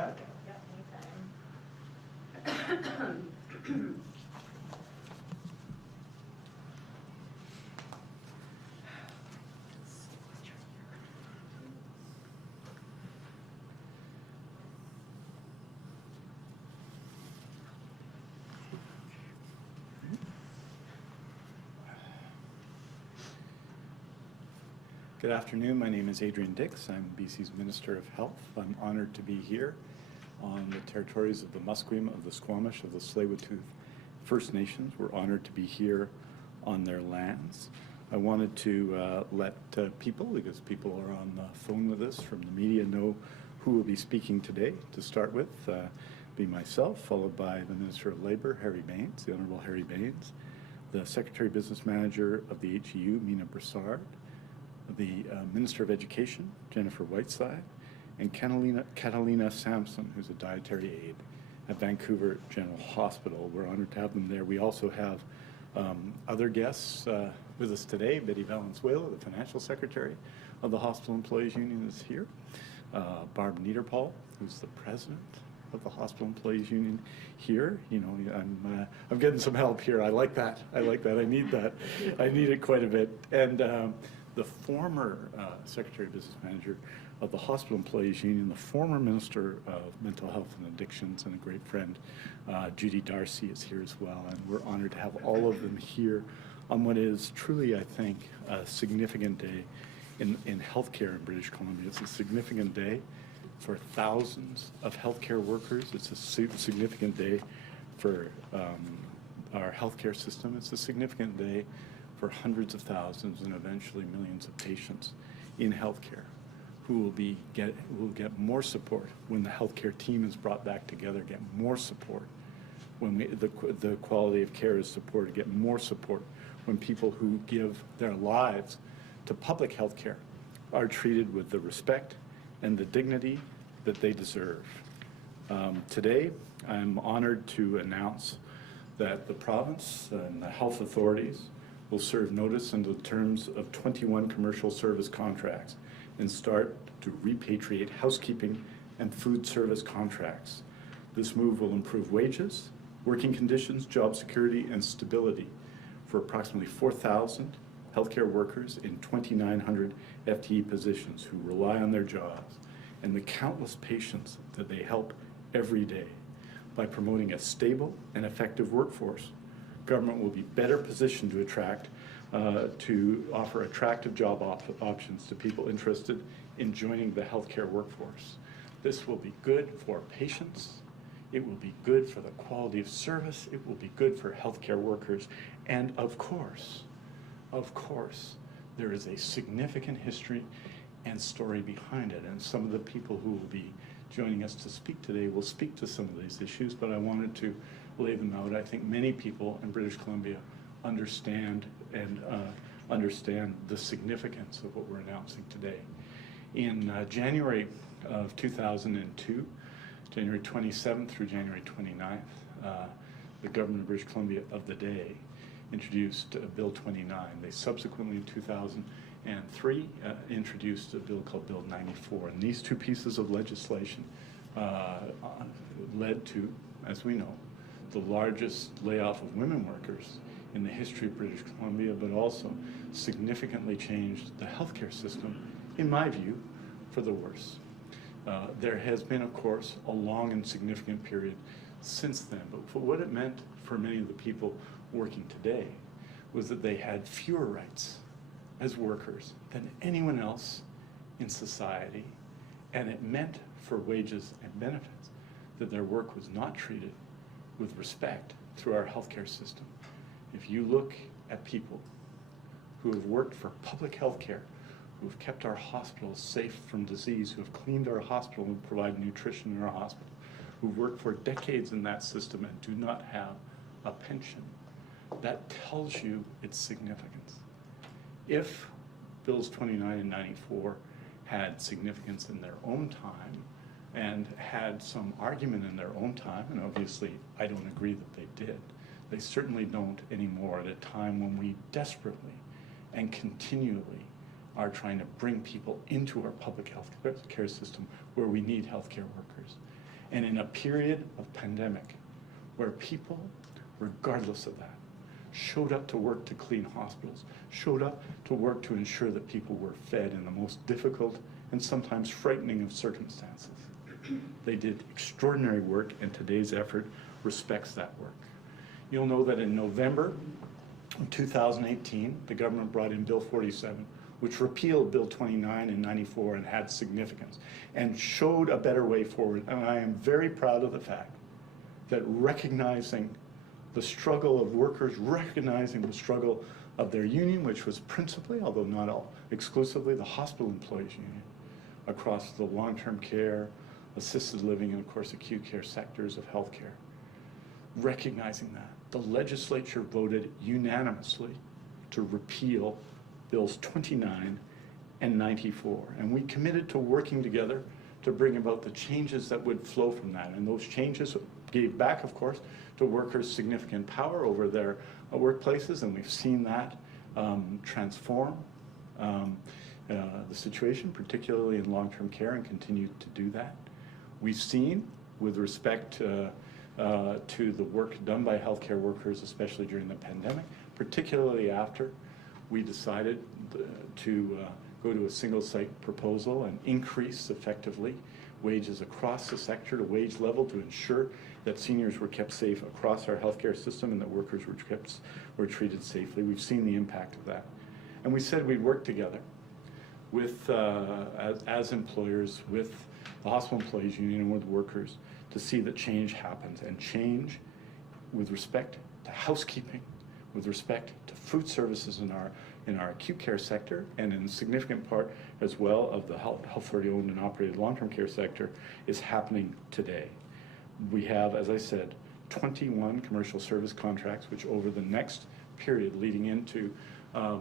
cut? Yeah, anytime. Good afternoon. My name is Adrian Dix. I'm BC's Minister of Health. I'm honored to be here on the territories of the Musqueam, of the Squamish, of the Tsleil-Waututh First Nations. We're honored to be here on their lands. I wanted to let people, because people are on the phone with us from the media, know who will be speaking today. To start with, be myself, followed by the Minister of Labour, Harry Bains, the Honourable Harry Bains, the Secretary Business Manager of the HEU, Mina Broussard, the Minister of Education, Jennifer Whiteside, and Catalina Sampson, who's a dietary aide at Vancouver General Hospital. We're honored to have them there. We also have other guests with us today. Betty Valenzuela, the Financial Secretary of the Hospital Employees Union, is here. Barb Niederpaul, who's the President of the Hospital Employees Union, here. You know, I'm getting some help here. I like that. I like that. I need that. I need it quite a bit. And the former Secretary of Business Manager of the Hospital Employees Union, the former Minister of Mental Health and Addictions, and a great friend, Judy Darcy, is here as well. And we're honored to have all of them here on what is truly, I think, a significant day in healthcare in British Columbia. It's a significant day for thousands of healthcare workers. It's a significant day for our healthcare system. It's a significant day for hundreds of thousands and eventually millions of patients in healthcare who will get more support when the healthcare team is brought back together, get more support when the quality of care is supported, get more support when people who give their lives to public healthcare are treated with the respect and the dignity that they deserve. Today, I'm honored to announce that the province and the health authorities will serve notice under the terms of 21 commercial service contracts and start to repatriate housekeeping and food service contracts. This move will improve wages, working conditions, job security, and stability for approximately 4,000 healthcare workers in 2,900 FTE positions who rely on their jobs and the countless patients that they help every day. By promoting a stable and effective workforce, government will be better positioned to offer attractive job options to people interested in joining the healthcare workforce. This will be good for patients, it will be good for the quality of service, it will be good for healthcare workers, and of course, there is a significant history and story behind it, and some of the people who will be joining us to speak today will speak to some of these issues, but I wanted to lay them out. I think many people in British Columbia understand the significance of what we're announcing today. In January of 2002, January 27th through January 29th, the government of British Columbia of the day introduced Bill 29. They subsequently, in 2003, introduced a bill called Bill 94. And these two pieces of legislation led to, as we know, the largest layoff of women workers in the history of British Columbia, but also significantly changed the healthcare system, in my view, for the worse. There has been, of course, a long and significant period since then, but for what it meant for many of the people working today was that they had fewer rights as workers than anyone else in society, and it meant for wages and benefits that their work was not treated with respect through our healthcare system. If you look at people who have worked for public health care, who have kept our hospitals safe from disease, who have cleaned our hospital and provided nutrition in our hospital, who've worked for decades in that system and do not have a pension, that tells you its significance. If Bills 29 and 94 had significance in their own time and had some argument in their own time, and obviously I don't agree that they did, they certainly don't anymore at a time when we desperately and continually are trying to bring people into our public health care system where we need healthcare workers. And in a period of pandemic, where people, regardless of that, showed up to work to clean hospitals, showed up to work to ensure that people were fed in the most difficult and sometimes frightening of circumstances. They did extraordinary work, and today's effort respects that work. You'll know that in November of 2018, the government brought in Bill 47, which repealed Bill 29 and 94 and had significance, and showed a better way forward. And I am very proud of the fact that recognizing the struggle of workers, recognizing the struggle of their union, which was principally, although not all, exclusively the hospital employees union, across the long-term care, assisted living, and of course acute care sectors of healthcare. Recognizing that, the legislature voted unanimously to repeal Bills 29 and 94, and we committed to working together to bring about the changes that would flow from that. And those changes gave back, of course, to workers significant power over their workplaces, and we've seen that transform the situation, particularly in long-term care, and continue to do that. We've seen, with respect to the work done by healthcare workers, especially during the pandemic, particularly after we decided to go to a single site proposal and increase effectively wages across the sector to wage level to ensure that seniors were kept safe across our healthcare system and that workers were treated safely. We've seen the impact of that. And we said we'd work together with, as employers, with the Hospital Employees Union and with workers to see that change happens, and change with respect to housekeeping, with respect to food services in our acute care sector, and in a significant part as well of the health authority owned and operated long-term care sector, is happening today. We have, as I said, 21 commercial service contracts, which over the next period leading into a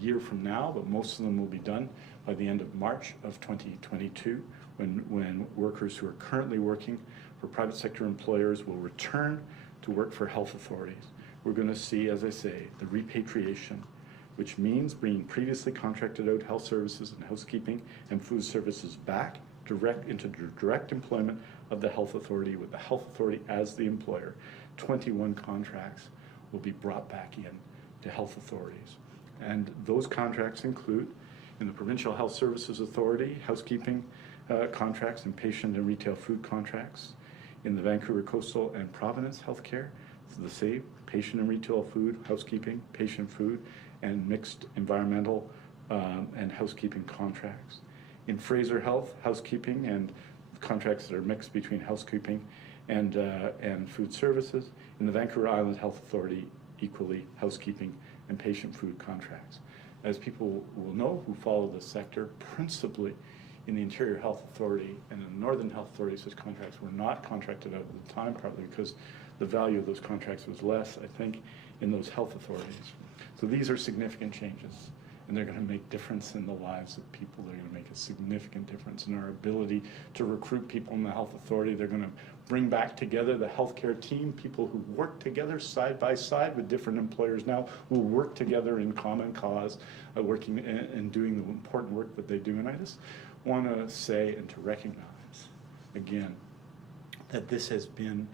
year from now, but most of them will be done by the end of March of 2022, when workers who are currently working for private sector employers will return to work for health authorities. We're going to see, as I say, the repatriation, which means bringing previously contracted out health services and housekeeping and food services back into direct employment of the health authority, with the health authority as the employer. 21 contracts will be brought back in to health authorities. And those contracts include, in the Provincial Health Services Authority, housekeeping contracts and patient and retail food contracts. In the Vancouver Coastal and Providence Healthcare, it's the same, patient and retail food, housekeeping, patient food, and mixed environmental and housekeeping contracts. In Fraser Health, housekeeping and contracts that are mixed between housekeeping and food services. In the Vancouver Island Health Authority, equally housekeeping and patient food contracts. As people will know who follow this sector, principally in the Interior Health Authority and in the Northern Health Authority, such contracts were not contracted out at the time, partly because the value of those contracts was less, I think, in those health authorities. So these are significant changes, and they're going to make difference in the lives of people. They're going to make a significant difference in our ability to recruit people in the health authority. They're going to bring back together the healthcare team, people who work together side by side with different employers now, will work together in common cause, working and doing the important work that they do. And I just want to say and to recognize, again, that this has been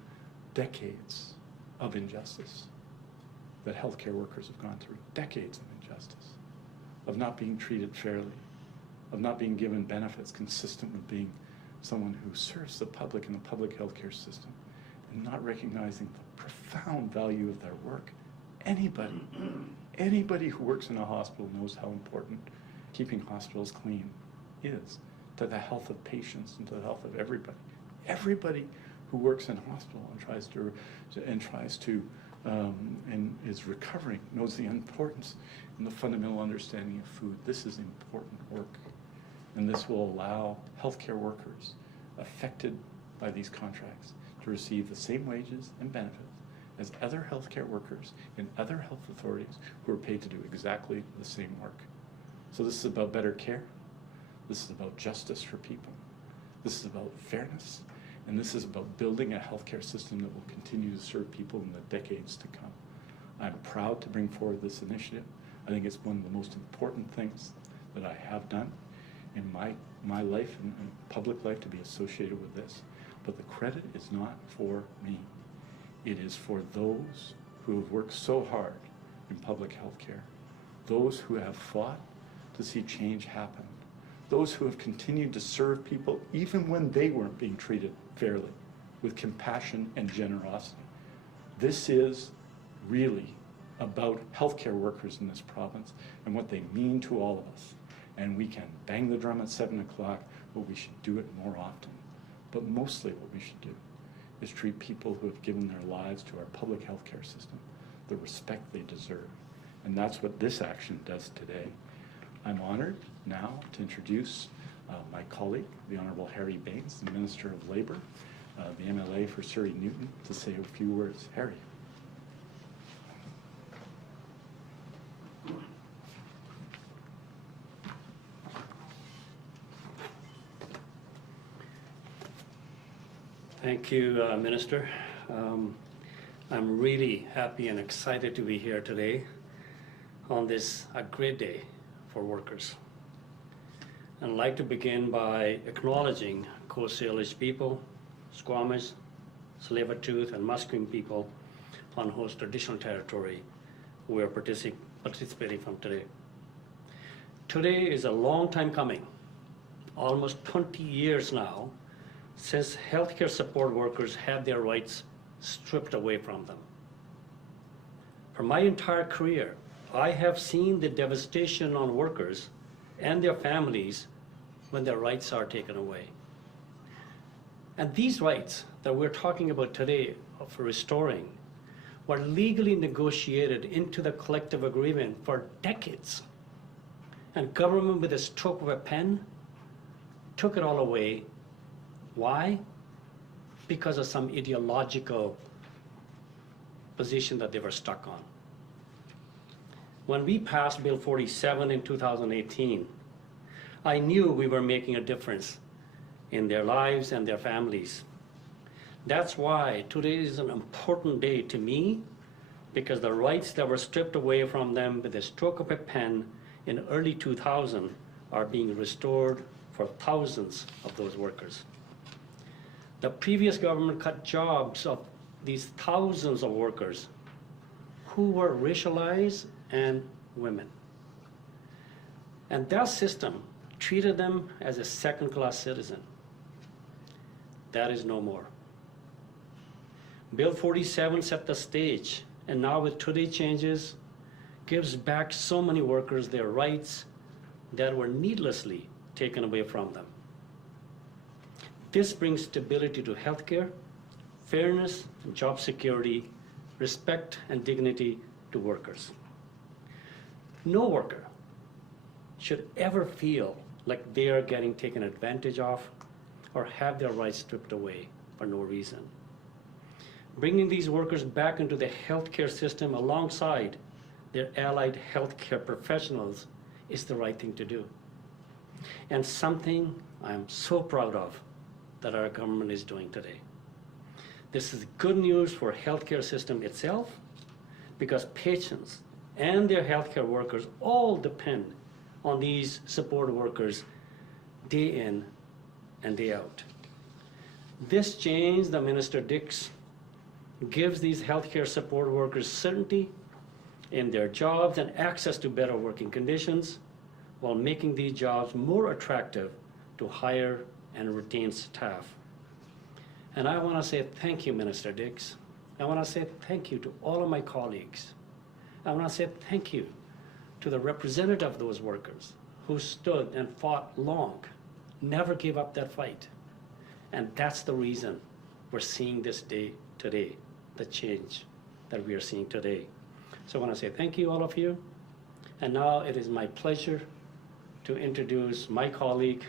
decades of injustice that healthcare workers have gone through, decades of injustice, of not being treated fairly, of not being given benefits consistent with being someone who serves the public in the public healthcare system, and not recognizing the profound value of their work. Anybody who works in a hospital knows how important keeping hospitals clean is to the health of patients and to the health of everybody. Everybody who works in a hospital and is recovering knows the importance and the fundamental understanding of food. This is important work, and this will allow healthcare workers affected by these contracts to receive the same wages and benefits as other healthcare workers in other health authorities who are paid to do exactly the same work. So this is about better care. This is about justice for people. This is about fairness. And this is about building a healthcare system that will continue to serve people in the decades to come. I'm proud to bring forward this initiative. I think it's one of the most important things that I have done in my life and public life, to be associated with this. But the credit is not for me. It is for those who have worked so hard in public health care, those who have fought to see change happen, those who have continued to serve people even when they weren't being treated fairly, with compassion and generosity. This is really about healthcare workers in this province and what they mean to all of us. And we can bang the drum at 7 o'clock, but we should do it more often. But mostly what we should do is treat people who have given their lives to our public healthcare system the respect they deserve. And that's what this action does today. I'm honored now to introduce my colleague, the Honourable Harry Bains, the Minister of Labour, the MLA for Surrey Newton, to say a few words. Harry. Thank you, Minister. I'm really happy and excited to be here today on this a great day for workers. And I'd like to begin by acknowledging Coast Salish people, Squamish, Tsleil-Waututh, and Musqueam people on host traditional territory who are participating from today. Today is a long time coming, almost 20 years now, since healthcare support workers had their rights stripped away from them. For my entire career, I have seen the devastation on workers and their families when their rights are taken away. And these rights that we're talking about today for restoring were legally negotiated into the collective agreement for decades. And government, with a stroke of a pen, took it all away. Why? Because of some ideological position that they were stuck on. When we passed Bill 47 in 2018, I knew we were making a difference in their lives and their families. That's why today is an important day to me, because the rights that were stripped away from them with a stroke of a pen in early 2000 are being restored for thousands of those workers. The previous government cut jobs of these thousands of workers who were racialized and women. And that system treated them as a second-class citizen. That is no more. Bill 47 set the stage, and now with today's changes, gives back so many workers their rights that were needlessly taken away from them. This brings stability to healthcare, fairness and job security, respect and dignity to workers. No worker should ever feel like they are getting taken advantage of or have their rights stripped away for no reason. Bringing these workers back into the healthcare system alongside their allied healthcare professionals is the right thing to do. And something I'm so proud of that our government is doing today. This is good news for healthcare system itself, because patients and their healthcare workers all depend on these support workers day in and day out. This change that Minister Dix gives these healthcare support workers certainty in their jobs and access to better working conditions, while making these jobs more attractive to hire and retain staff. And I want to say thank you, Minister Dix. I want to say thank you to all of my colleagues. I want to say thank you to the representative of those workers who stood and fought long, never gave up that fight. And that's the reason we're seeing this day today, the change that we are seeing today. So I want to say thank you, all of you. And now it is my pleasure to introduce my colleague,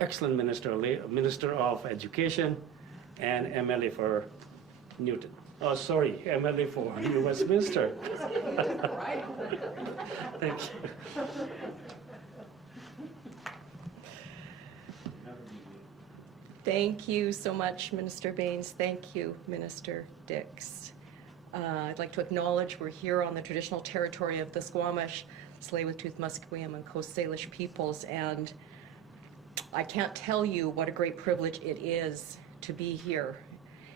excellent Minister of Education and MLA for Newton. Oh, sorry, MLA for New Westminster. Right. Thank you. Thank you so much, Minister Bains. Thank you, Minister Dix. I'd like to acknowledge we're here on the traditional territory of the Squamish, Tsleil-Waututh, Musqueam, and Coast Salish peoples, and I can't tell you what a great privilege it is to be here.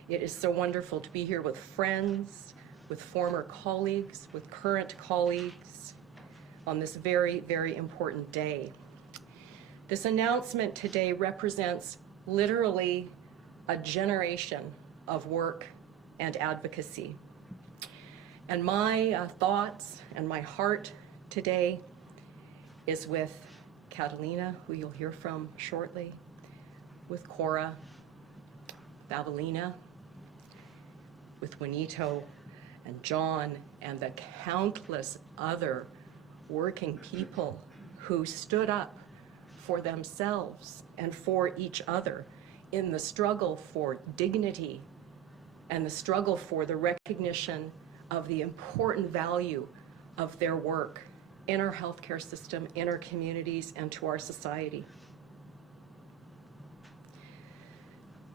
It is so wonderful to be here with friends, with former colleagues, with current colleagues on this very, very important day. This announcement today represents literally a generation of work and advocacy. And my thoughts and my heart today is with Catalina, who you'll hear from shortly, with Cora, Evelina, with Juanito and John, and the countless other working people who stood up for themselves and for each other in the struggle for dignity and the struggle for the recognition of the important value of their work in our healthcare system, in our communities, and to our society.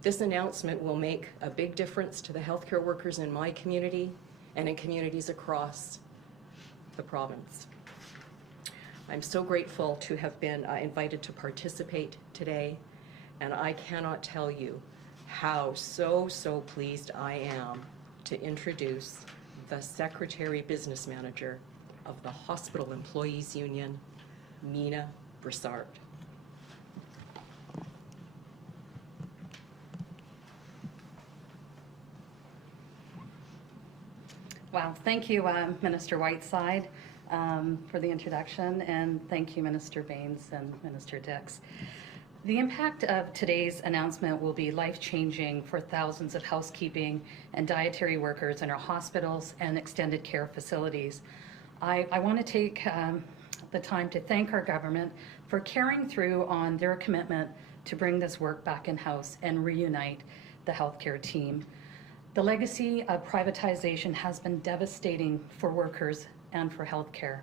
This announcement will make a big difference to the healthcare workers in my community and in communities across the province. I'm so grateful to have been invited to participate today, and I cannot tell you how so pleased I am to introduce the Secretary Business Manager of the Hospital Employees Union, Mina Broussard. Wow, thank you, Minister Whiteside, for the introduction, and thank you, Minister Baines and Minister Dix. The impact of today's announcement will be life-changing for thousands of housekeeping and dietary workers in our hospitals and extended care facilities. I want to take the time to thank our government for carrying through on their commitment to bring this work back in-house and reunite the healthcare team. The legacy of privatization has been devastating for workers and for healthcare.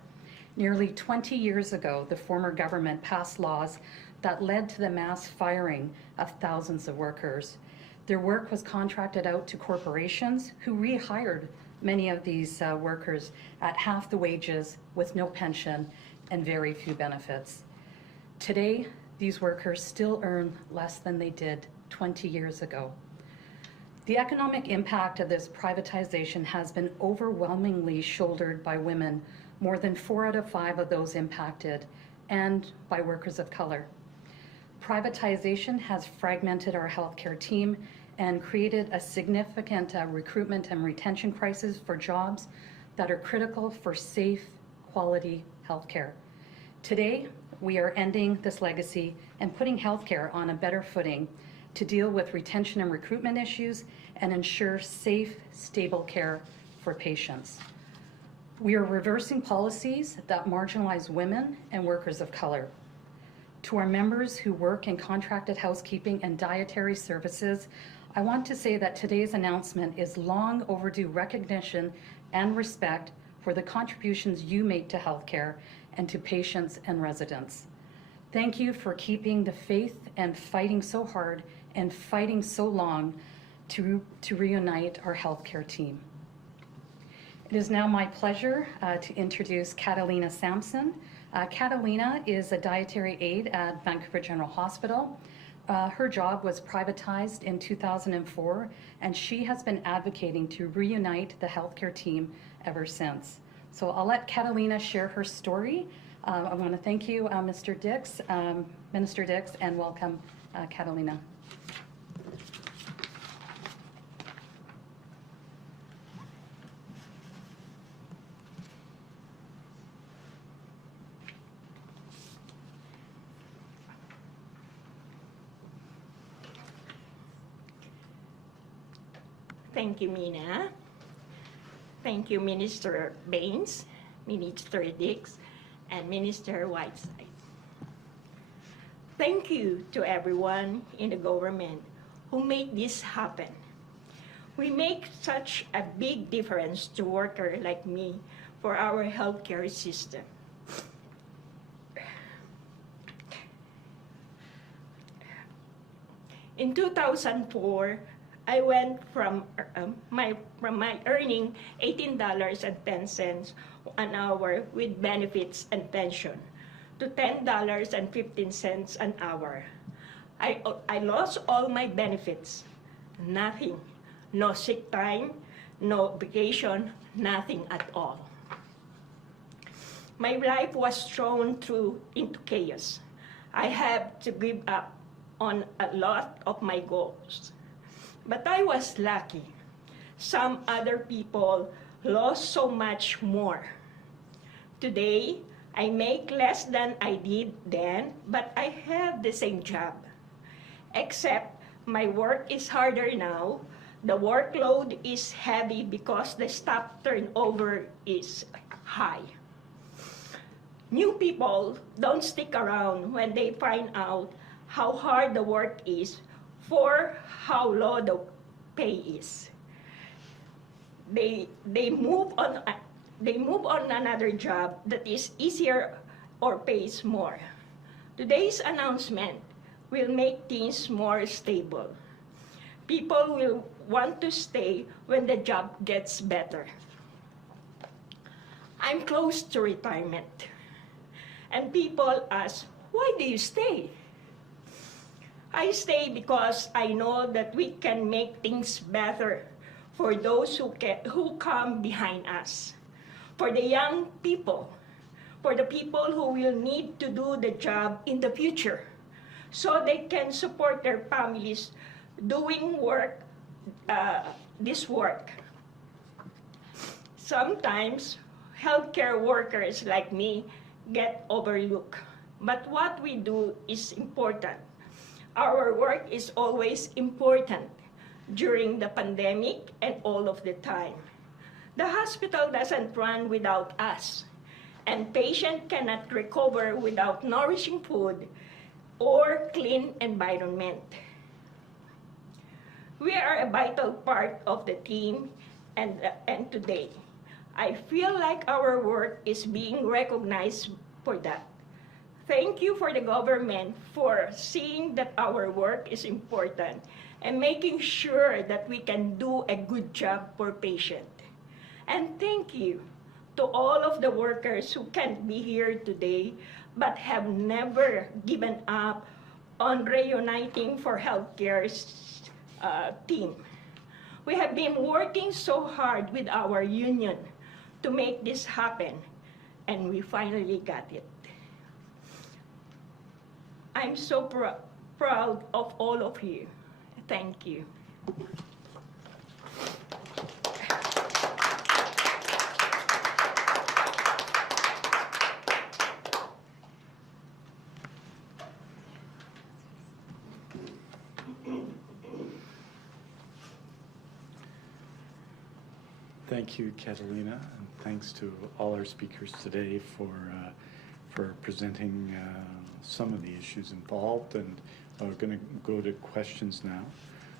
Nearly 20 years ago, the former government passed laws that led to the mass firing of thousands of workers. Their work was contracted out to corporations who rehired many of these workers at half the wages with no pension and very few benefits. Today, these workers still earn less than they did 20 years ago. The economic impact of this privatization has been overwhelmingly shouldered by women, more than 4 out of 5 of those impacted, and by workers of color. Privatization has fragmented our healthcare team and created a significant recruitment and retention crisis for jobs that are critical for safe, quality healthcare. Today, we are ending this legacy and putting healthcare on a better footing to deal with retention and recruitment issues and ensure safe, stable care for patients. We are reversing policies that marginalize women and workers of color. To our members who work in contracted housekeeping and dietary services, I want to say that today's announcement is long overdue recognition and respect for the contributions you make to healthcare and to patients and residents. Thank you for keeping the faith and fighting so hard and fighting so long to reunite our healthcare team. It is now my pleasure to introduce Catalina Sampson. Catalina is a dietary aide at Vancouver General Hospital. Her job was privatized in 2004, and she has been advocating to reunite the healthcare team ever since. So I'll let Catalina share her story. I want to thank you, Mr. Dix, Minister Dix, and welcome Catalina. Thank you, Mina. Thank you, Minister Baines, Minister Dix, and Minister Whiteside. Thank you to everyone in the government who made this happen. We make such a big difference to workers like me for our healthcare system. In 2004, I went from my earning $18.10 an hour with benefits and pension to $10.15 an hour. I lost all my benefits. nothing. No sick time, no vacation, nothing at all. My life was thrown into chaos. I had to give up on a lot of my goals. But I was lucky. Some other people lost so much more. Today, I make less than I did then, but I have the same job. Except my work is harder now. The workload is heavy because the staff turnover is high. New people don't stick around when they find out how hard the work is for how low the pay is. They move on another job that is easier or pays more. Today's announcement will make things more stable. People will want to stay when the job gets better. I'm close to retirement. And people ask, why do you stay? I stay because I know that we can make things better for those who come behind us, for the young people, for the people who will need to do the job in the future, so they can support their families doing this work. Sometimes healthcare workers like me get overlooked, but what we do is important. Our work is always important during the pandemic and all of the time. The hospital doesn't run without us, and patient cannot recover without nourishing food or clean environment. We are a vital part of the team, and today, I feel like our work is being recognized for that. Thank you for the government for seeing that our work is important and making sure that we can do a good job for patient. And thank you to all of the workers who can't be here today but have never given up on reuniting for healthcare's team. We have been working so hard with our union to make this happen, and we finally got it. I'm so proud of all of you. Thank you. Thank you, Catalina, and thanks to all our speakers today for presenting some of the issues involved. And we're going to go to questions now.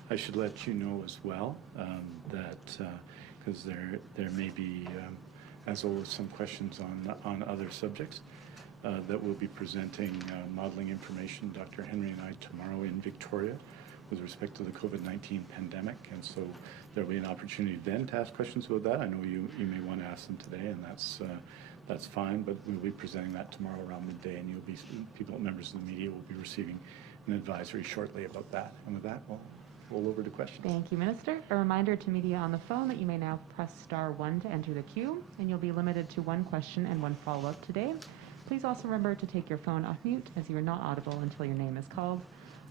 I should let you know as well that because there may be, as always, some questions on other subjects that we'll be presenting modeling information, Dr. Henry and I, tomorrow in Victoria with respect to the COVID-19 pandemic, and so there'll be an opportunity then to ask questions about that. I know you may want to ask them today, and that's fine, but we'll be presenting that tomorrow around midday, and members of the media will be receiving an advisory shortly about that. And with that, we'll roll over to questions. Thank you, Minister. A reminder to media on the phone that you may now press *1 to enter the queue, and you'll be limited to one question and one follow-up today. Please also remember to take your phone off mute, as you are not audible until your name is called.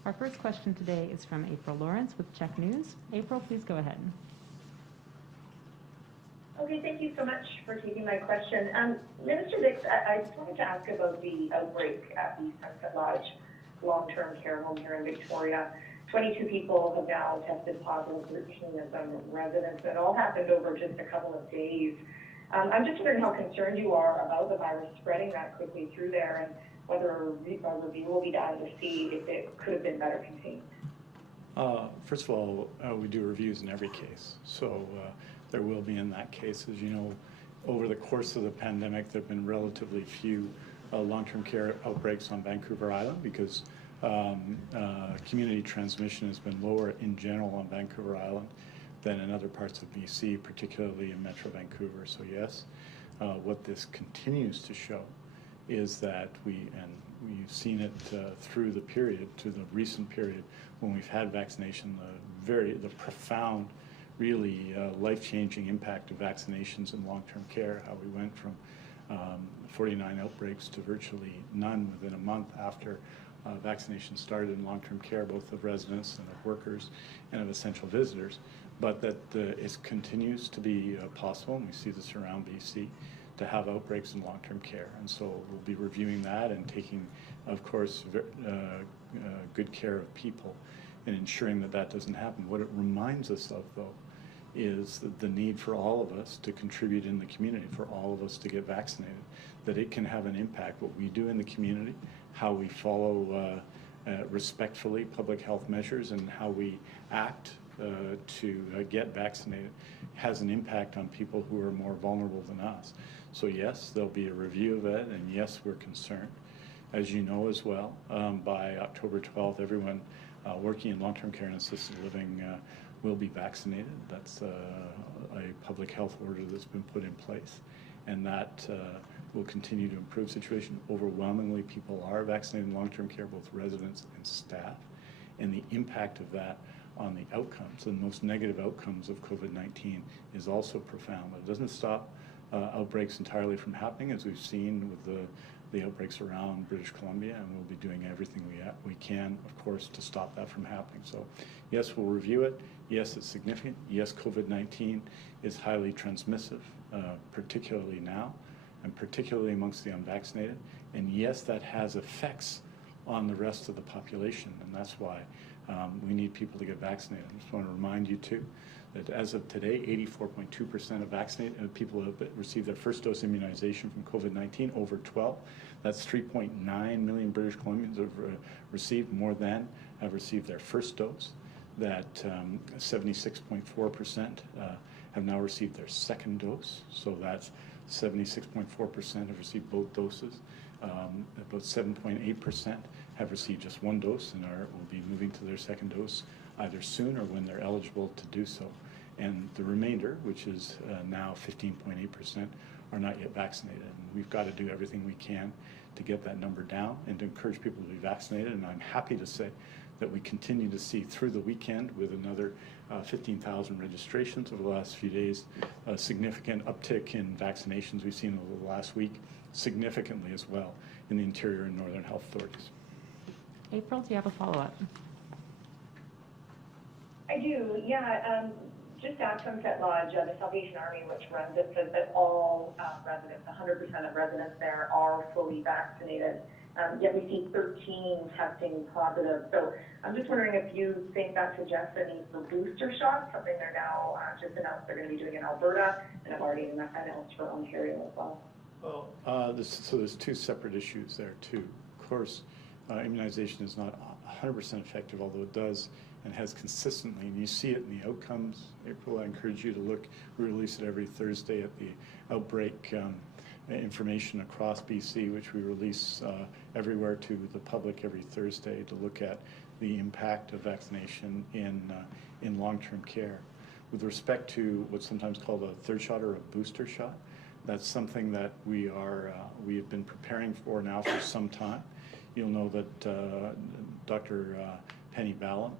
Our first question today is from April Lawrence with Czech News. April, please go ahead. Okay, thank you so much for taking my question. Minister Dix, I just wanted to ask about the outbreak at the Sunset Lodge long-term care home here in Victoria. 22 people have now tested positive, 13 of them residents. It all happened over just a couple of days. I'm just wondering how concerned you are about the virus spreading that quickly through there, and whether a review will be done to see if it could have been better contained. First of all, we do reviews in every case, so there will be in that case. As you know, over the course of the pandemic, there have been relatively few long-term care outbreaks on Vancouver Island because community transmission has been lower in general on Vancouver Island than in other parts of BC, particularly in Metro Vancouver. So yes, what this continues to show is that we've seen it through the period, to the recent period when we've had vaccination, the profound, really life-changing impact of vaccinations in long-term care, how we went from 49 outbreaks to virtually none within a month after vaccination started in long-term care, both of residents and of workers and of essential visitors, but that it continues to be possible, and we see this around BC, to have outbreaks in long-term care. And so we'll be reviewing that and taking, of course, good care of people and ensuring that that doesn't happen. What it reminds us of, though, is the need for all of us to contribute in the community, for all of us to get vaccinated, that it can have an impact. What we do in the community, how we follow respectfully public health measures, and how we act to get vaccinated has an impact on people who are more vulnerable than us. So yes, there'll be a review of it, and yes, we're concerned. As you know as well, by October 12th, everyone working in long-term care and assisted living will be vaccinated. That's a public health order that's been put in place, and that will continue to improve the situation. Overwhelmingly, people are vaccinated in long-term care, both residents and staff, and the impact of that on the outcomes, the most negative outcomes of COVID-19, is also profound. But it doesn't stop outbreaks entirely from happening, as we've seen with the outbreaks around British Columbia, and we'll be doing everything we can, of course, to stop that from happening. So yes, we'll review it. Yes, it's significant. Yes, COVID-19 is highly transmissive, particularly now, and particularly amongst the unvaccinated. And yes, that has effects on the rest of the population, and that's why we need people to get vaccinated. I just want to remind you, too, that as of today, 84.2% of vaccinated people have received their first dose immunization from COVID-19 over 12. That's 3.9 million British Columbians have received, more than have received their first dose. That 76.4% have now received their second dose. So that's 76.4% have received both doses. About 7.8% have received just one dose and will be moving to their second dose either soon or when they're eligible to do so. And the remainder, which is now 15.8%, are not yet vaccinated. And we've got to do everything we can to get that number down and to encourage people to be vaccinated. And I'm happy to say that we continue to see through the weekend, with another 15,000 registrations over the last few days, a significant uptick in vaccinations we've seen over the last week, significantly as well in the Interior and Northern Health Authorities. April, do you have a follow-up? I do, yeah. Just at Sunset Lodge, the Salvation Army, which runs it, says that all residents, 100% of residents there, are fully vaccinated. Yet we see 13 testing positive. So I'm just wondering if you think that suggests a need for booster shots, something they're now just announced they're going to be doing in Alberta, and have already announced for Ontario as well. Well, so there's two separate issues there too. Of course, immunization is not 100% effective, although it does and has consistently, and you see it in the outcomes. April, I encourage you to look. We release it every Thursday at the outbreak information across BC, which we release everywhere to the public every Thursday, to look at the impact of vaccination in long-term care. With respect to what's sometimes called a third shot or a booster shot, that's something that we have been preparing for now for some time. You'll know that Dr. Penny Ballon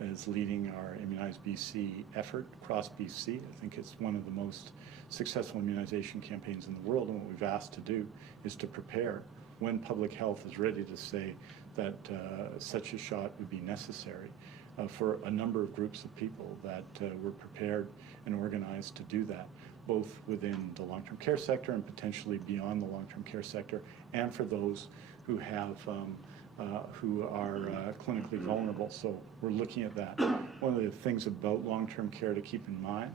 is leading our Immunize BC effort across BC. I think it's one of the most successful immunization campaigns in the world, and what we've asked to do is to prepare when public health is ready to say that such a shot would be necessary for a number of groups of people, that we're prepared and organized to do that, both within the long-term care sector and potentially beyond the long-term care sector, and for those who have who are clinically vulnerable. So we're looking at that. One of the things about long-term care to keep in mind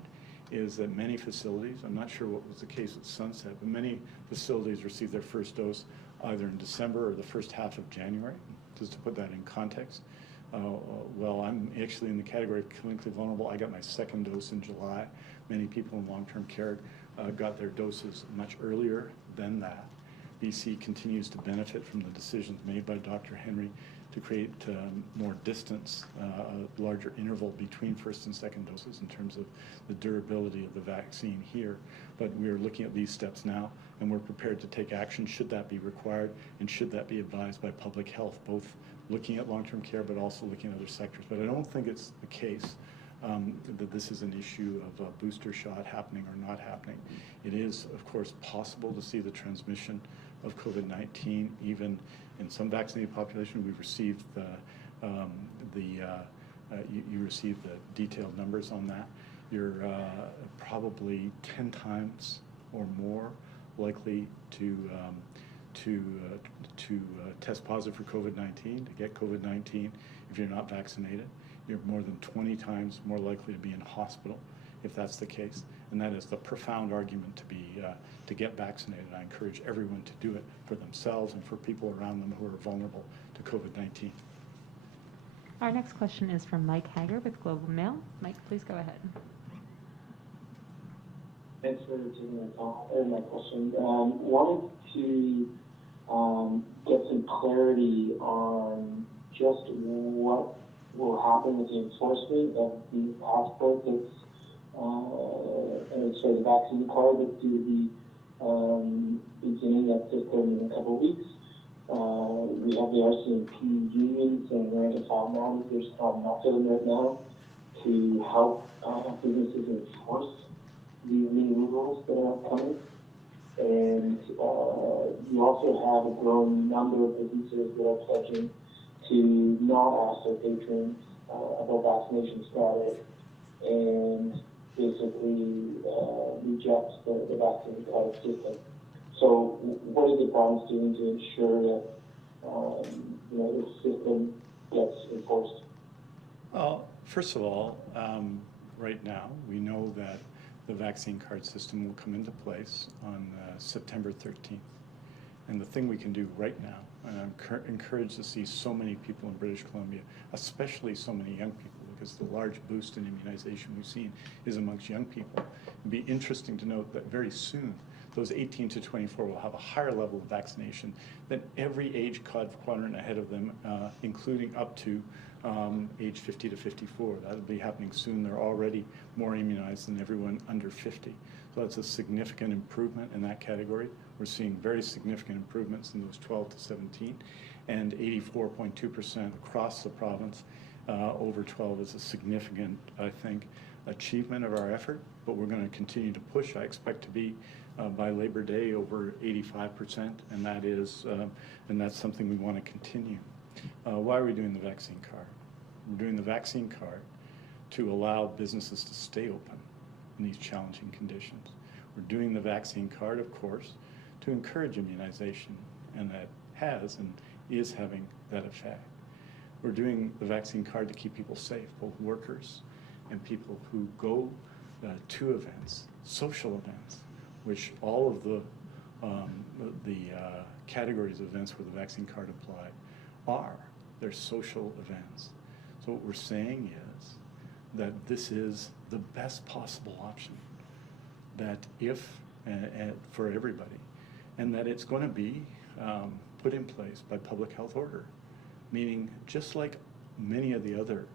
is that many facilities, I'm not sure what was the case at Sunset, but many facilities received their first dose either in December or the first half of January, just to put that in context. Well, I'm actually in the category of clinically vulnerable. I got my second dose in July. Many people in long-term care got their doses much earlier than that, BC continues to benefit from the decisions made by Dr. Henry to create more distance, a larger interval between first and second doses in terms of the durability of the vaccine here. But we're looking at these steps now, and we're prepared to take action should that be required and should that be advised by public health, both looking at long-term care but also looking at other sectors. But I don't think it's the case that this is an issue of a booster shot happening or not happening. It is, of course, possible to see the transmission of COVID-19 even in some vaccinated population. We've received you received the detailed numbers on that. You're probably 10 times or more likely to test positive for COVID-19, to get COVID-19 if you're not vaccinated. You're more than 20 times more likely to be in hospital if that's the case. And that is the profound argument to get vaccinated. I encourage everyone to do it for themselves and for people around them who are vulnerable to COVID-19. Our next question is from Mike Hager with Global Mail. Mike, please go ahead. Thanks for taking my call or my question. Wanted to get some clarity on just what will happen with the enforcement of the passport that's, the vaccine card that's due to be beginning that system in a couple of weeks. We have the RCMP union saying they're going to file now. There's not enough of them right now to help businesses enforce these new rules that are coming. And you also have a growing number of businesses that are pledging to not ask their patrons about vaccination status and basically reject the vaccine card system. So what is the province doing to ensure that the system gets enforced? Well, first of all, right now we know that the vaccine card system will come into place on September 13th. And the thing we can do right now, and I'm encouraged to see so many people in British Columbia, especially so many young people, because the large boost in immunization we've seen is amongst young people. It'd be interesting to note that very soon, those 18 to 24 will have a higher level of vaccination than every age quadrant ahead of them, including up to age 50 to 54. That'll be happening soon. They're already more immunized than everyone under 50. So that's a significant improvement in that category. We're seeing very significant improvements in those 12 to 17, and 84.2% across the province over 12 is a significant, I think, achievement of our effort, but we're going to continue to push. I expect to be by Labor Day over 85%, and that is, and that's something we want to continue. Why are we doing the vaccine card? We're doing the vaccine card to allow businesses to stay open in these challenging conditions. We're doing the vaccine card, of course, to encourage immunization, and that has and is having that effect. We're doing the vaccine card to keep people safe, both workers and people who go to events, social events, which all of the categories of events where the vaccine card applied are. They're social events. So what we're saying is that this is the best possible option, that if, for everybody, and that it's going to be put in place by public health order, meaning just like many of the other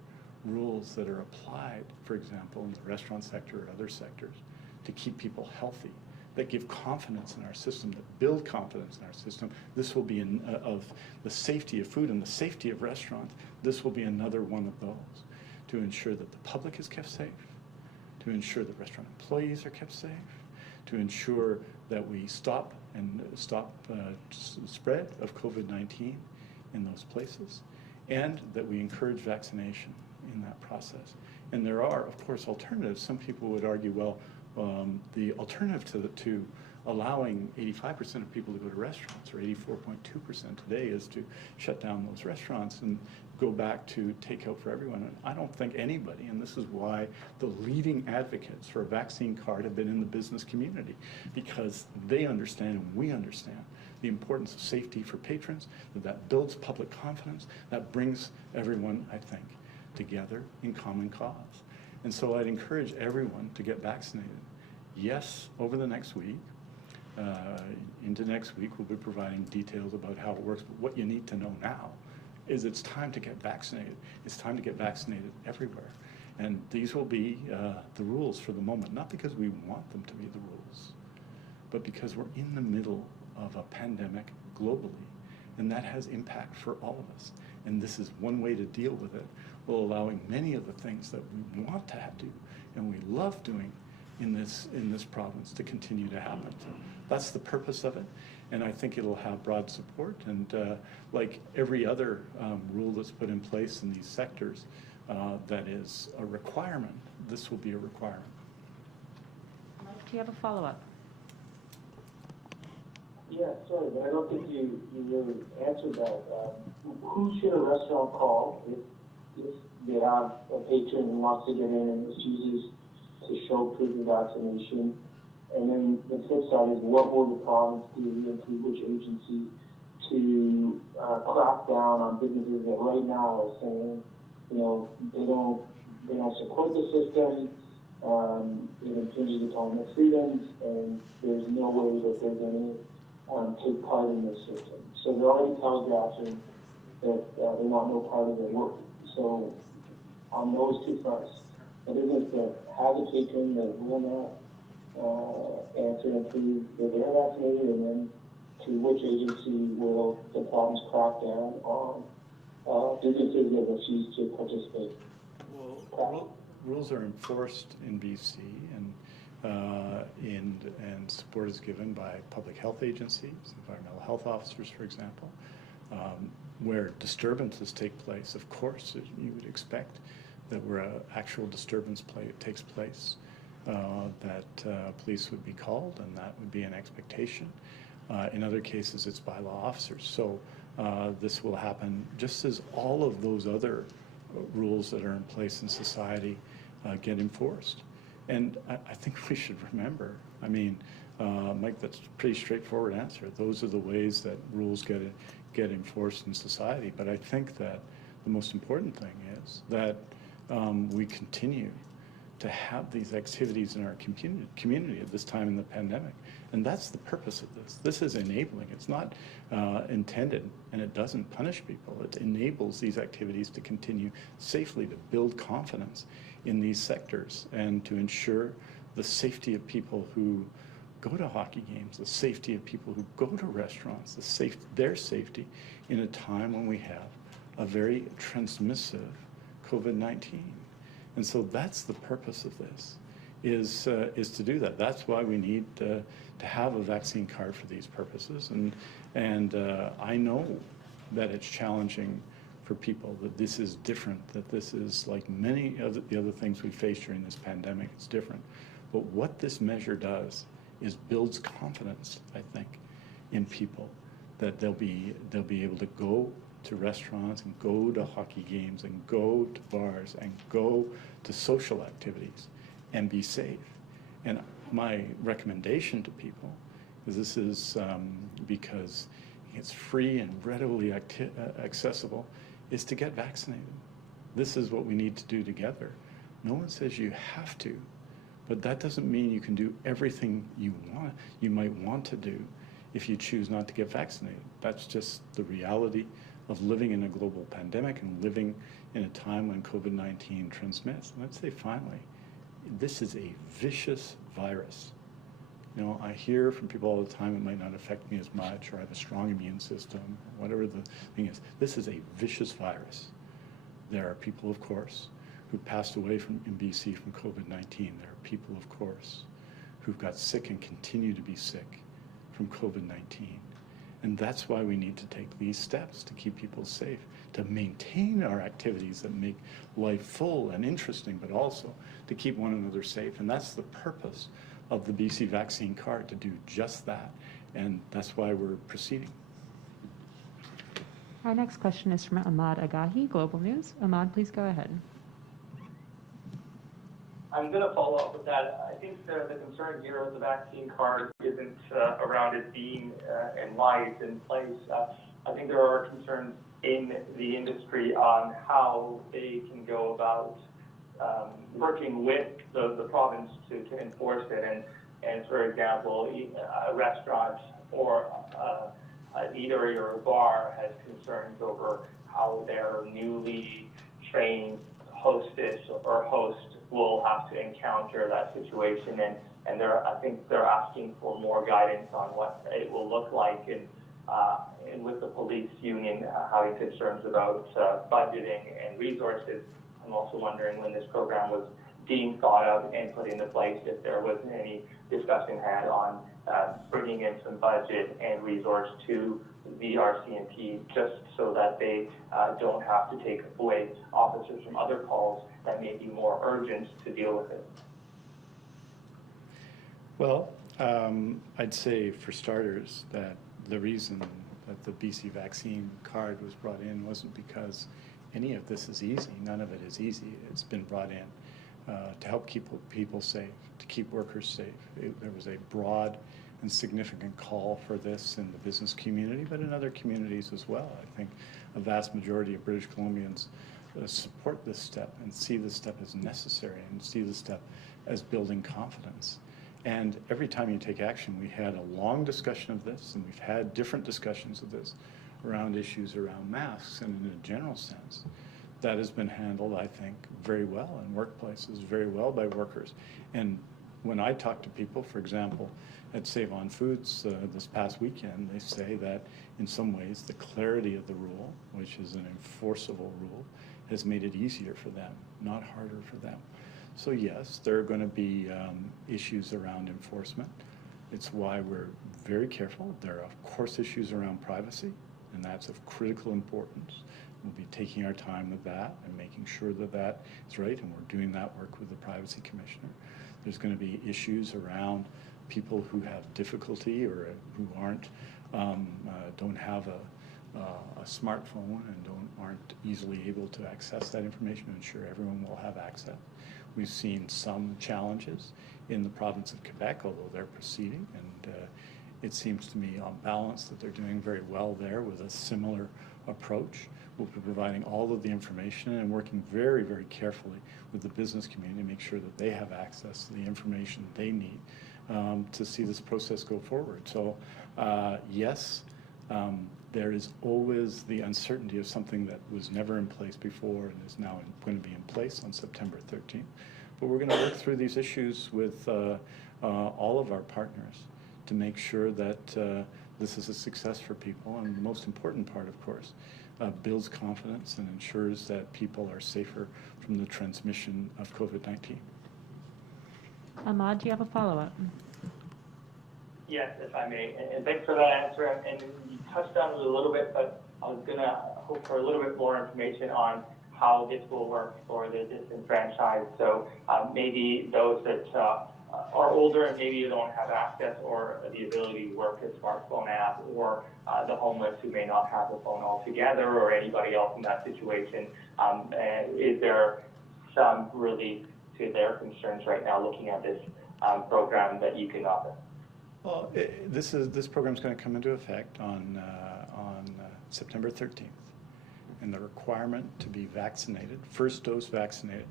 rules that are applied, for example, in the restaurant sector or other sectors, to keep people healthy, that give confidence in our system, that build confidence in our system. This will be of the safety of food and the safety of restaurants. This will be another one of those to ensure that the public is kept safe, to ensure that restaurant employees are kept safe, to ensure that we stop spread of COVID-19 in those places, and that we encourage vaccination in that process. And there are, of course, alternatives. Some people would argue, well, the alternative to allowing 85% of people to go to restaurants, or 84.2% today, is to shut down those restaurants and go back to takeout for everyone. And I don't think anybody, and this is why the leading advocates for a vaccine card have been in the business community, because they understand and we understand the importance of safety for patrons, that builds public confidence, that brings everyone, I think, together in common cause. And so I'd encourage everyone to get vaccinated. Yes, over the next week, into next week, we'll be providing details about how it works. But what you need to know now is it's time to get vaccinated. It's time to get vaccinated everywhere. And these will be the rules for the moment, not because we want them to be the rules, but because we're in the middle of a pandemic globally, and that has impact for all of us. And this is one way to deal with it, while allowing many of the things that we want to do and we love doing in this province to continue to happen. So that's the purpose of it, and I think it'll have broad support. And like every other rule that's put in place in these sectors, that is a requirement, this will be a requirement. Mike, do you have a follow-up? Yeah, sorry, but I don't think you really answered that. Who should a restaurant call if they have a patron who wants to get in and refuses to show proof of vaccination? And then the flip side is, what will the province do and through which agency to crack down on businesses that right now are saying, they don't support the system, it infringes upon their freedoms, and there's no way that they're going to take part in this system. So they're already telegraphing that they want no part of their work. So on those two fronts, a business that has a patron that will not answer and prove that they're vaccinated, and then to which agency will the province crack down on businesses that refuse to participate? Well, rules are enforced in BC, and support is given by public health agencies, environmental health officers, for example. Where disturbances take place, of course, you would expect that where an actual disturbance takes place, that police would be called, and that would be an expectation. In other cases, it's by law officers. So this will happen just as all of those other rules that are in place in society get enforced. And I think we should remember, I mean, Mike, that's a pretty straightforward answer. Those are the ways that rules get enforced in society. But I think that the most important thing is that we continue to have these activities in our community at this time in the pandemic. And that's the purpose of this. This is enabling. It's not intended, and it doesn't punish people. It enables these activities to continue safely, to build confidence in these sectors, and to ensure the safety of people who go to hockey games, the safety of people who go to restaurants, their safety in a time when we have a very transmissive COVID-19. And so that's the purpose of this, is to do that. That's why we need to have a vaccine card for these purposes. And I know that it's challenging for people, that this is different, that this is like many of the other things we face during this pandemic, it's different. But what this measure does is builds confidence, I think, in people, that they'll be able to go to restaurants and go to hockey games and go to bars and go to social activities and be safe. And my recommendation to people is this is because it's free and readily accessible, is to get vaccinated. This is what we need to do together. No one says you have to, but that doesn't mean you can do everything you might want to do if you choose not to get vaccinated. That's just the reality of living in a global pandemic and living in a time when COVID-19 transmits. And I'd say finally, this is a vicious virus. You know, I hear from people all the time, it might not affect me as much, or I have a strong immune system, whatever the thing is. This is a vicious virus. There are people, of course, who passed away in BC from COVID-19. There are people, of course, who've got sick and continue to be sick from COVID-19. And that's why we need to take these steps to keep people safe, to maintain our activities that make life full and interesting, but also to keep one another safe. And that's the purpose of the BC vaccine card, to do just that. And that's why we're proceeding. Our next question is from Ahmad Agahi, Global News. Ahmad, please go ahead. I'm going to follow up with that. I think the concern here with the vaccine card isn't around it being in place. I think there are concerns in the industry on how they can go about working with the province to enforce it. And And for example, a restaurant or an eatery or a bar has concerns over how their newly trained hostess or host will have to encounter that situation, and I think they're asking for more guidance on what it will look like, and with the police union having concerns about budgeting and resources. I'm also wondering when this program was being thought of and put into place, if there was any discussion had on bringing in some budget and resource to the RCMP, just so that they don't have to take away officers from other calls that may be more urgent to deal with it. Well, I'd say for starters that the reason that the BC vaccine card was brought in wasn't because any of this is easy. None of it is easy. It's been brought in to help keep people safe, to keep workers safe. There was a broad and significant call for this in the business community, but in other communities as well. I think a vast majority of British Columbians support this step and see this step as necessary and see this step as building confidence. And every time you take action, we had a long discussion of this, and we've had different discussions of this around issues around masks, and in a general sense, that has been handled, I think, very well in workplaces, very well by workers. And when I talk to people, for example, at Save On Foods this past weekend, they say that in some ways the clarity of the rule, which is an enforceable rule, has made it easier for them, not harder for them. So yes, there are going to be issues around enforcement. It's why we're very careful. There are, of course, issues around privacy, and that's of critical importance. We'll be taking our time with that and making sure that that is right, and we're doing that work with the Privacy Commissioner. There's going to be issues around people who have difficulty or who don't have a smartphone and aren't easily able to access that information, and ensure everyone will have access. We've seen some challenges in the province of Quebec, although they're proceeding, and it seems to me on balance that they're doing very well there with a similar approach. We'll be providing all of the information and working very, very carefully with the business community to make sure that they have access to the information they need to see this process go forward. So yes, there is always the uncertainty of something that was never in place before and is now going to be in place on September 13th. But we're going to work through these issues with all of our partners to make sure that this is a success for people. And the most important part, of course, builds confidence and ensures that people are safer from the transmission of COVID-19. Ahmad, do you have a follow-up? Yes, if I may, and thanks for that answer. And you touched on it a little bit, but I was going to hope for a little bit more information on how this will work for the disenfranchised. So maybe those that are older and maybe you don't have access or the ability to work a smartphone app, or the homeless who may not have a phone altogether, or anybody else in that situation. And is there some relief to their concerns right now looking at this program that you can offer? Well, this program is going to come into effect on September 13th, and the requirement to be vaccinated, first dose vaccinated,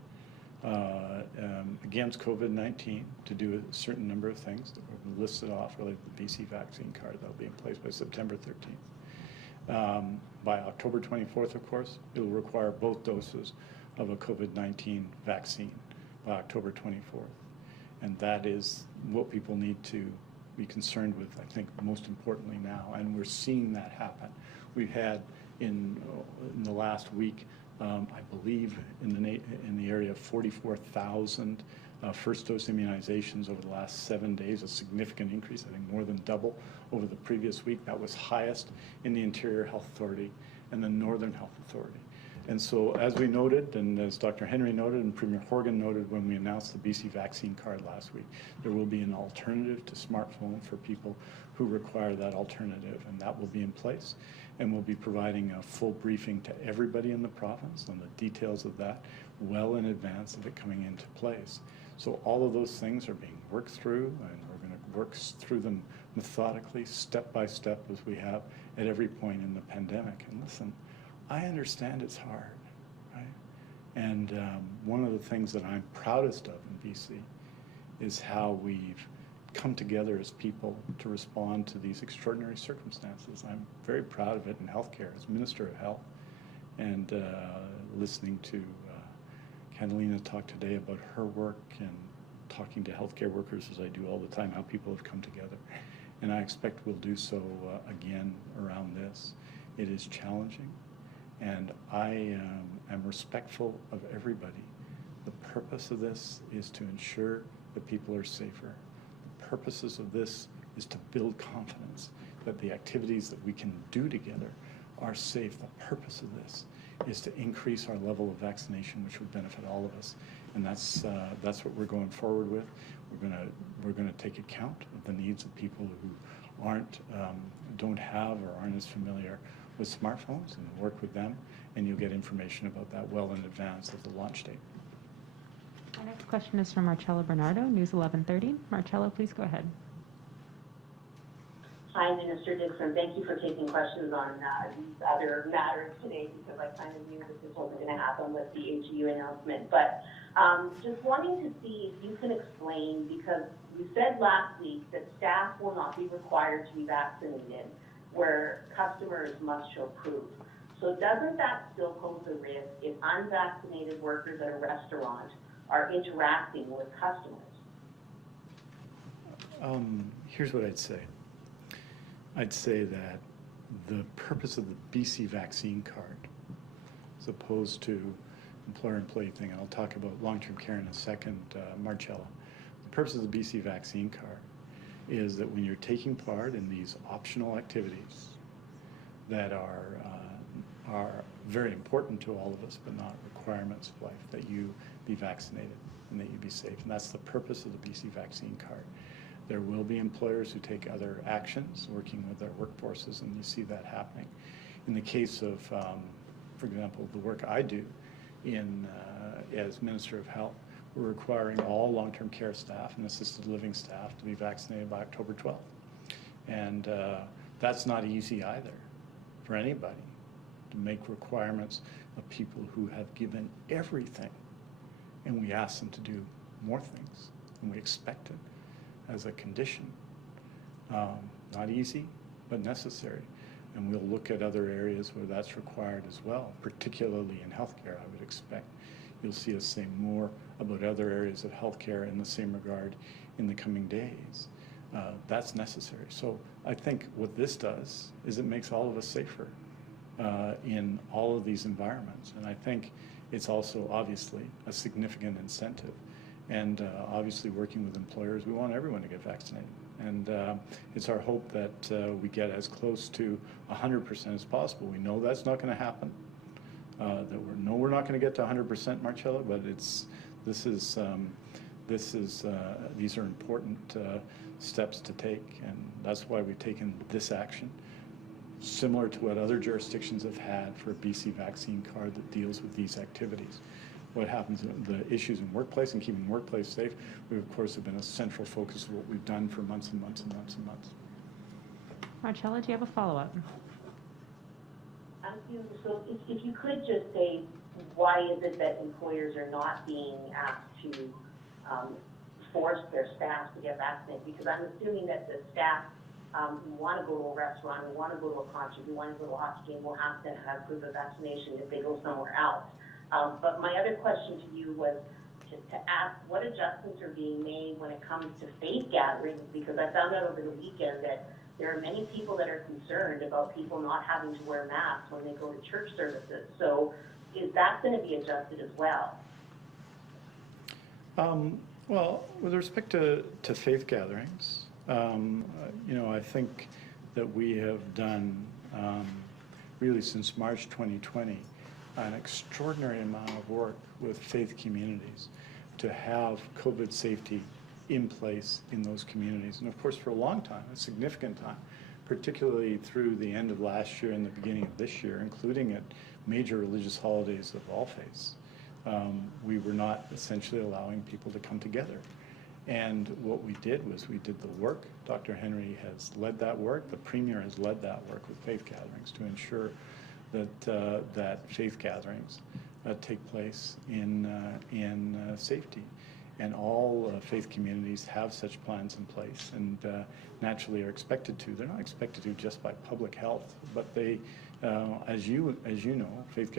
against COVID-19, to do a certain number of things that were listed off related to the BC vaccine card that will be in place by September 13th. By October 24th, of course, it will require both doses of a COVID-19 vaccine by October 24th. And that is what people need to be concerned with, I think, most importantly now. And we're seeing that happen. We've had in the last week, I believe in the area of 44,000 first dose immunizations over the last 7 days, a significant increase, I think more than double over the previous week. That was highest in the Interior Health Authority and the Northern Health Authority. And so, as we noted, and as Dr. Henry noted and Premier Horgan noted when we announced the BC vaccine card last week, there will be an alternative to smartphone for people who require that alternative, and that will be in place. And we'll be providing a full briefing to everybody in the province on the details of that well in advance of it coming into place. So all of those things are being worked through, and we're going to work through them methodically, step by step, as we have at every point in the pandemic. And listen, I understand it's hard, right? And one of the things that I'm proudest of in BC is how we've come together as people to respond to these extraordinary circumstances. I'm very proud of it in healthcare as Minister of Health, and listening to Catalina talk today about her work and talking to healthcare workers as I do all the time, how people have come together. And I expect we'll do so again around this. It is challenging, and I am respectful of everybody. The purpose of this is to ensure that people are safer. The purposes of this is to build confidence that the activities that we can do together are safe. The purpose of this is to increase our level of vaccination, which would benefit all of us. And that's what we're going forward with. We're gonna take account of the needs of people who don't have or aren't as familiar with smartphones, and work with them, and you'll get information about that well in advance of the launch date. Our next question is from Marcella Bernardo, News 1130. Marcella, please go ahead. Hi, Minister Dixon. Thank you for taking questions on these other matters today, because I kind of knew that this wasn't going to happen with the AGU announcement. But just wanting to see if you can explain, because you said last week that staff will not be required to be vaccinated, where customers must show proof. So doesn't that still pose a risk if unvaccinated workers at a restaurant are interacting with customers? Here's what I'd say. I'd say that the purpose of the BC vaccine card, as opposed to employer-employee thing, and I'll talk about long-term care in a second, Marcella. The purpose of the BC vaccine card is that when you're taking part in these optional activities that are very important to all of us, but not requirements of life, that you be vaccinated and that you be safe. And that's the purpose of the BC vaccine card. There will be employers who take other actions, working with their workforces, and you see that happening. In the case of, for example, the work I do as Minister of Health, we're requiring all long-term care staff and assisted living staff to be vaccinated by October 12th. And that's not easy either for anybody, to make requirements of people who have given everything, and we ask them to do more things, and we expect it as a condition. Not easy, but necessary. And we'll look at other areas where that's required as well, particularly in healthcare. I would expect you'll see us say more about other areas of healthcare in the same regard in the coming days. That's necessary. So I think what this does is it makes all of us safer in all of these environments. And I think it's also obviously a significant incentive. And obviously working with employers, we want everyone to get vaccinated. And it's our hope that we get as close to 100% as possible. We know that's not going to happen. We're not going to get to 100%, Marcella, but these are important steps to take, and that's why we've taken this action, similar to what other jurisdictions have had for a BC vaccine card that deals with these activities. What happens, the issues in workplace and keeping workplace safe, we of course have been a central focus of what we've done for months and months and months and months. Marcella, do you have a follow-up? So if you could just say, why is it that employers are not being asked to force their staff to get vaccinated? Because I'm assuming that the staff who want to go to a restaurant, who want to go to a concert, who want to go to a hockey game will have to have proof of vaccination if they go somewhere else. But my other question to you was to ask what adjustments are being made when it comes to faith gatherings, because I found out over the weekend that there are many people that are concerned about people not having to wear masks when they go to church services. So is that going to be adjusted as well? Well, with respect to faith gatherings, I think that we have done, really since March 2020, an extraordinary amount of work with faith communities to have COVID safety in place in those communities. And of course, for a long time, a significant time, particularly through the end of last year and the beginning of this year, including at major religious holidays of all faiths, we were not essentially allowing people to come together. And what we did was we did the work. Dr. Henry has led that work. The Premier has led that work with faith gatherings to ensure that faith gatherings take place in safety. And all faith communities have such plans in place, and naturally are expected to. They're not expected to just by public health, but they, as you know, faith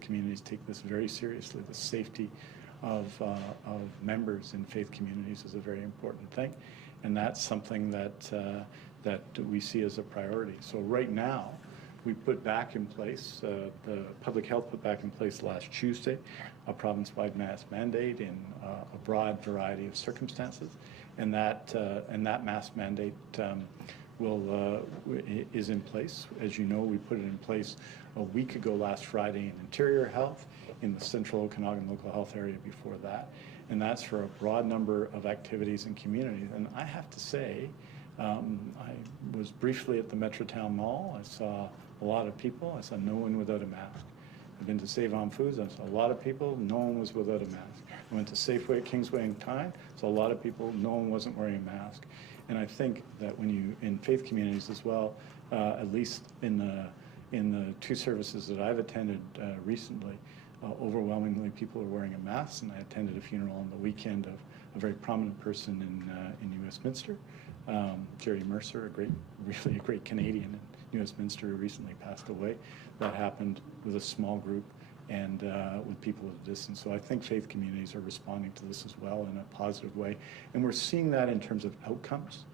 communities take this very seriously. The safety of members in faith communities is a very important thing, and that's something that that we see as a priority. So right now, we put back in place, the public health put back in place last Tuesday, a province-wide mask mandate in a broad variety of circumstances, and that mask mandate is in place. As you know, we put it in place a week ago last Friday in Interior Health, in the Central Okanagan Local Health Area before that, and that's for a broad number of activities and communities. And I have to say, I was briefly at the Metrotown Mall. I saw a lot of people. I saw no one without a mask. I've been to Save On Foods. I saw a lot of people. No one was without a mask. I went to Safeway, Kingsway, and Tyne. Saw a lot of people. No one wasn't wearing a mask. And I think that when you, in faith communities as well, at least in the two services that I've attended recently, overwhelmingly people are wearing a mask. And I attended a funeral on the weekend of a very prominent person in New Westminster, Jerry Mercer, really a great Canadian in New Westminster, who recently passed away. That happened with a small group and with people at a distance. So I think faith communities are responding to this as well in a positive way. And we're seeing that in terms of outcomes.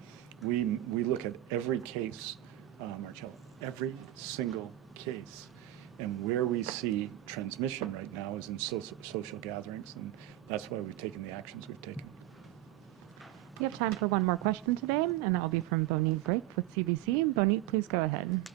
We look at every case, Marcello, every single case. And where we see transmission right now is in social gatherings, and that's why we've taken the actions we've taken. We have time for one more question today, and that will be from Bonit Brake with CBC. Bonit, please go ahead.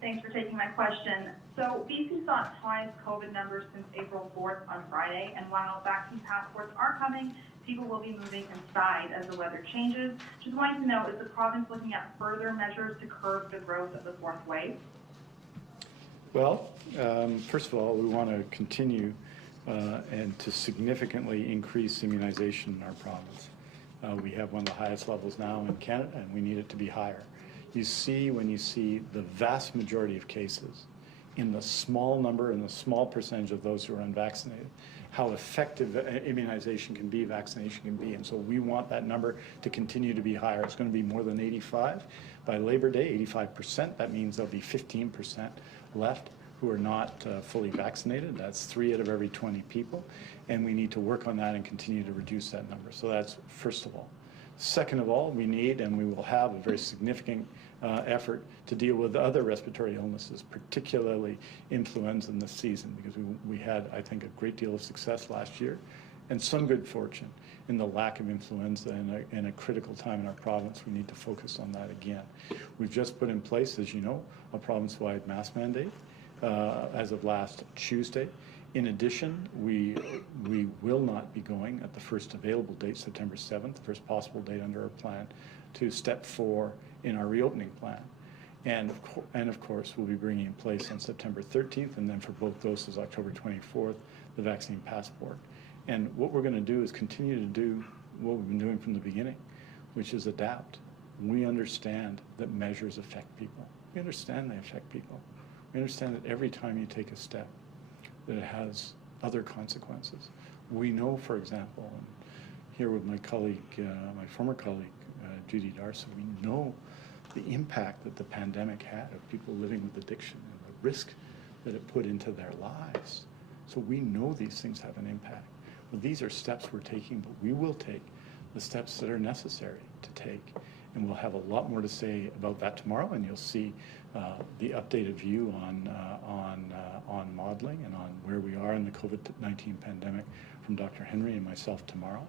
Thanks for taking my question. So BC saw its highest COVID numbers since April 4th on Friday, and while vaccine passports are coming, people will be moving inside as the weather changes. Just wanting to know, is the province looking at further measures to curb the growth of the fourth wave? Well, first of all, we want to continue and to significantly increase immunization in our province. We have one of the highest levels now in Canada, and we need it to be higher. You see, when you see the vast majority of cases in the small number and the small percentage of those who are unvaccinated, how effective immunization can be, vaccination can be. And so we want that number to continue to be higher. It's going to be more than 85 by Labor Day, 85%. That means there'll be 15% left who are not fully vaccinated. That's 3 out of every 20 people. And we need to work on that and continue to reduce that number. So that's first of all. Second of all, we need and we will have a very significant effort to deal with other respiratory illnesses, particularly influenza in this season, because we had, I think, a great deal of success last year and some good fortune in the lack of influenza in a critical time in our province. We need to focus on that again. We've just put in place, as you know, a province-wide mask mandate as of last Tuesday. In addition, we will not be going at the first available date, September 7th, the first possible date under our plan, to step 4 in our reopening plan. And of course, we'll be bringing in place on September 13th, and then for both doses, October 24th, the vaccine passport. And what we're going to do is continue to do what we've been doing from the beginning, which is adapt. We understand that measures affect people. We understand they affect people. We understand that every time you take a step, that it has other consequences. We know, for example, and here with my colleague, my former colleague, Judy Darcy, we know the impact that the pandemic had of people living with addiction and the risk that it put into their lives. So we know these things have an impact. Well, these are steps we're taking, but we will take the steps that are necessary to take. And we'll have a lot more to say about that tomorrow, and you'll see the updated view on modeling and on where we are in the COVID-19 pandemic from Dr. Henry and myself tomorrow,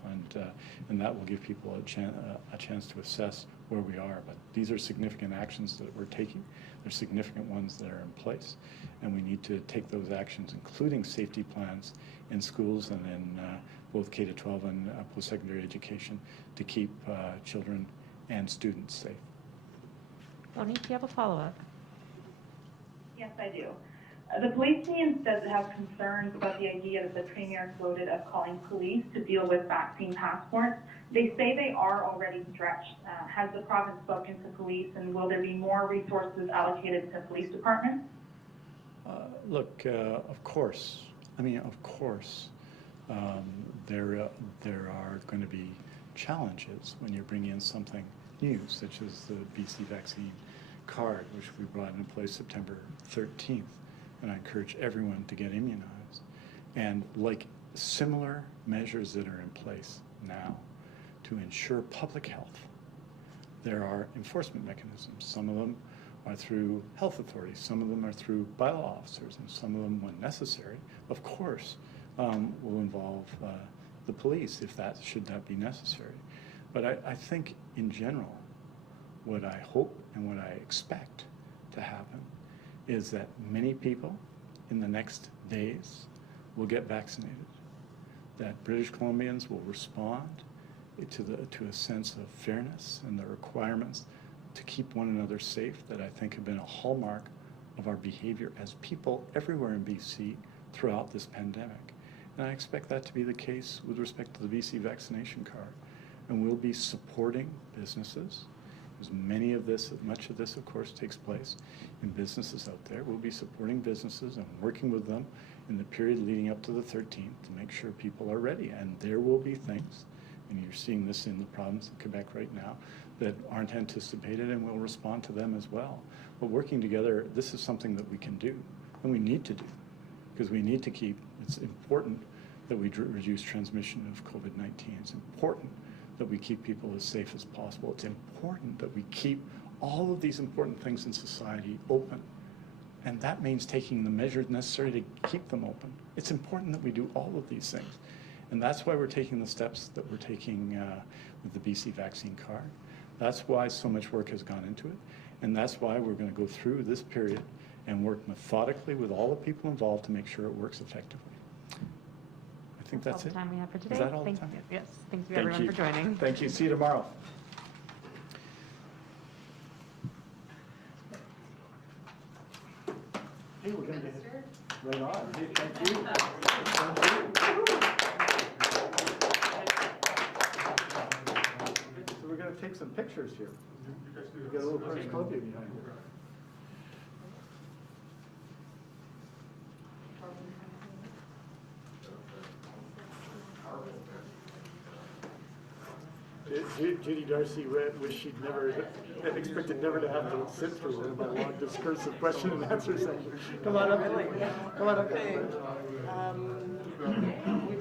and that will give people a chance to assess where we are. But these are significant actions that we're taking. They're significant ones that are in place, and we need to take those actions, including safety plans in schools and in both K-12 and post-secondary education, to keep children and students safe. Bonnie, do you have a follow-up? Yes, I do. The police union says it has concerns about the idea that the Premier floated of calling police to deal with vaccine passports. They say they are already stretched. Has the province spoken to police, and will there be more resources allocated to police departments? Look, of course. I mean, of course, There are going to be challenges when you bring in something new, such as the BC vaccine card, which we brought into place September 13th, and I encourage everyone to get immunized. And like similar measures that are in place now to ensure public health, there are enforcement mechanisms. Some of them are through health authorities, some of them are through bylaw officers, and some of them, when necessary, of course, will involve the police should that be necessary. But I think in general, what I hope and what I expect to happen is that many people in the next days will get vaccinated, that British Columbians will respond to a sense of fairness and the requirements to keep one another safe that I think have been a hallmark of our behavior as people everywhere in BC throughout this pandemic. And I expect that to be the case with respect to the BC vaccination card. And we'll be supporting businesses, because much of this, of course, takes place in businesses out there. We'll be supporting businesses and working with them in the period leading up to the 13th to make sure people are ready. And there will be things, and you're seeing this in the province of Quebec right now, that aren't anticipated, and we'll respond to them as well. But working together, this is something that we can do, and we need to do, because we need to it's important that we reduce transmission of COVID-19. It's important that we keep people as safe as possible. It's important that we keep all of these important things in society open. And that means taking the measures necessary to keep them open. It's important that we do all of these things. And that's why we're taking the steps that we're taking with the BC vaccine card. That's why so much work has gone into it. And that's why we're going to go through this period and work methodically with all the people involved to make sure it works effectively. I think that's all it. the time we have for today. Is that all Thank the time? you. Yes. Thank you, Thank everyone, you. for joining. Thank you. See you tomorrow. Hey, we're going to get it right on. Hey, thank you. So we're going to take some pictures here. We've got a little British Columbia behind you. Judy Darcy wished she'd expected never to have to sit through one of my long discursive question and answer sessions. Come on up. Come on up.